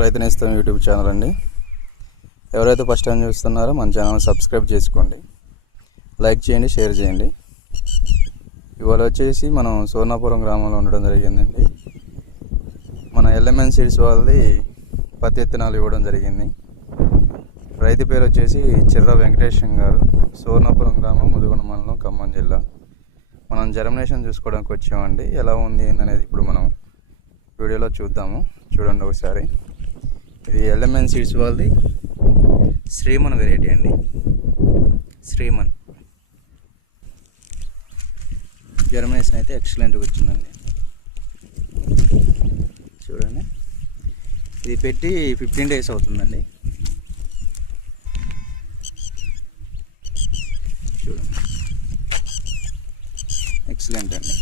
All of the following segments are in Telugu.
రైతు నేస్తం యూట్యూబ్ ఛానల్ అండి. ఎవరైతే ఫస్ట్ టైం చూస్తున్నారో మన ఛానల్ సబ్స్క్రైబ్ చేసుకోండి, లైక్ చేయండి, షేర్ చేయండి. ఇవాళ వచ్చేసి మనం సోర్నాపురం గ్రామంలో ఉండడం జరిగిందండి. మన ఎల్ఎంఎన్ సీడ్స్ వాళ్ళది పత్తి విత్తనాలు ఇవ్వడం జరిగింది. రైతు పేరు వచ్చేసి చిర్ర వెంకటేశం గారు, సోర్నాపురం గ్రామం, ముదిగొండ మండలం, ఖమ్మం జిల్లా. మనం జర్మినేషన్ చూసుకోవడానికి వచ్చామండి. ఎలా ఉంది అనేది ఇప్పుడు మనం వీడియోలో చూద్దాము. చూడండి ఒకసారి. ఇది ఎల్ఎంఎన్ సీడ్స్ వాళ్ళది శ్రీమన్ వెరైటీ అండి. శ్రీమన్ జర్మినేషన్ అయితే ఎక్సలెంట్గా వచ్చిందండి. చూడండి, ఇది పెట్టి 15 days అవుతుందండి. చూడండి, ఎక్సలెంట్ అండి.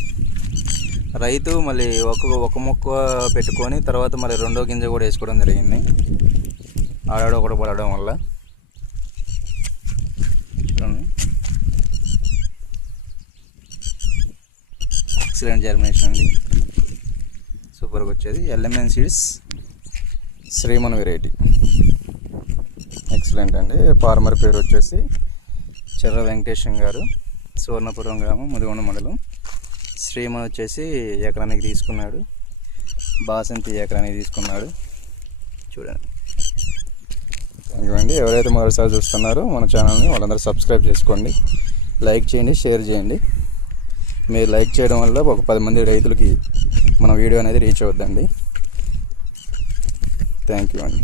రైతు మళ్ళీ ఒక మొక్క పెట్టుకొని తర్వాత మళ్ళీ రెండో గింజ కూడా వేసుకోవడం జరిగింది, ఆడాడ ఒకటి పడడం వల్ల. చూడండి, ఎక్సలెంట్ జర్మినేషన్ అండి, సూపర్గా వచ్చేది. LMN seeds Shriman variety excellent అండి. ఫార్మర్ పేరు వచ్చేసి చిర్ర వెంకటేశం గారు, సోర్నాపురం గ్రామం, ముదిగొండ మండలం. శ్రీమన్ వచ్చేసి ఎకరానికి తీసుకున్నాడు, బాసంతి ఎకరానికి తీసుకున్నాడు. చూడండి, ఇవ్వండి. ఎవరైతే మొదటిసారి చూస్తున్నారో మన ఛానల్ని వాళ్ళందరూ సబ్స్క్రైబ్ చేసుకోండి, లైక్ చేయండి, షేర్ చేయండి. మీరు లైక్ చేయడం వల్ల ఒక 10 మంది రైతులకి మన వీడియో అనేది రీచ్ అవుద్దండి. థ్యాంక్ యూ అండి.